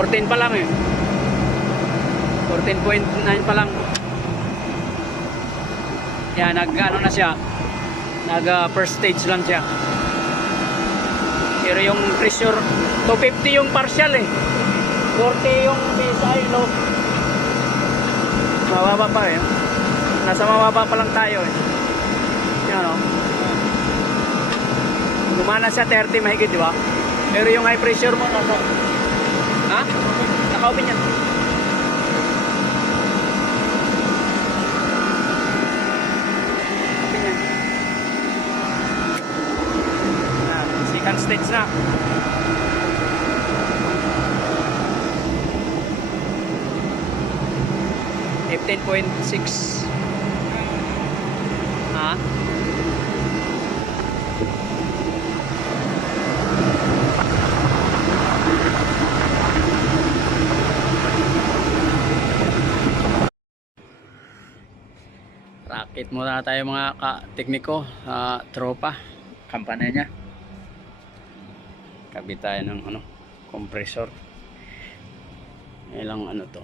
14 pa lang eh. 14.9 pa lang. Yan, nag-ano na siya. Nag first stage lang siya. Pero yung pressure 250 yung partial eh. 40 yung PSI low. Mababa pa eh. Nasa mababa pa lang tayo eh. Yan o. Gumana siya 30 mahigit, di ba? Pero yung high pressure mo nasa... Ha? Naka-open yan. Open yan. Second stage na. .6. Ha? Rakit muna tayo mga ka-tekniko, tropa, kampanya niya. Kabit tayo ng ano, compressor. Ilang ano to?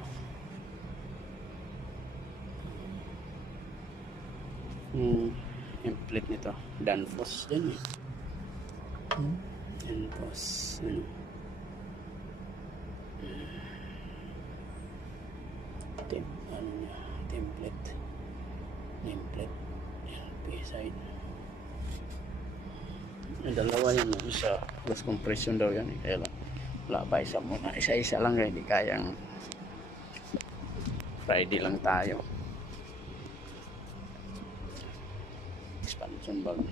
Yung plate nito, Danfoss din eh. Danfoss, ano? Ano niya, template. Nameplate. Yan, PSI. Yung dalawa yan, isa plus compression daw yan eh. Kaya lang, wala pa isa muna. Isa-isa lang eh, hindi kayang Friday lang tayo. Expansion valve.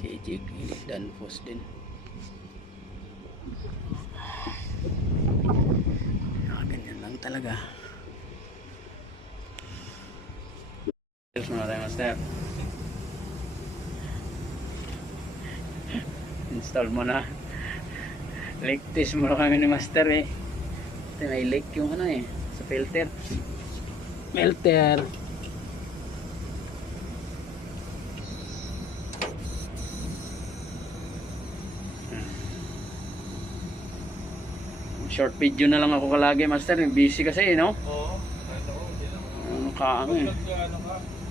TG Danfoss din. Ganyan lang talaga. Sales muna tayo, master. Install mo na. Leak test muna kami ni master eh. Ito may leak yung ano eh, sa filter. Melter. Short video na lang ako kalagi, master. Busy kasi, no? Oo. Ano, ano ka, ano eh. ano ka?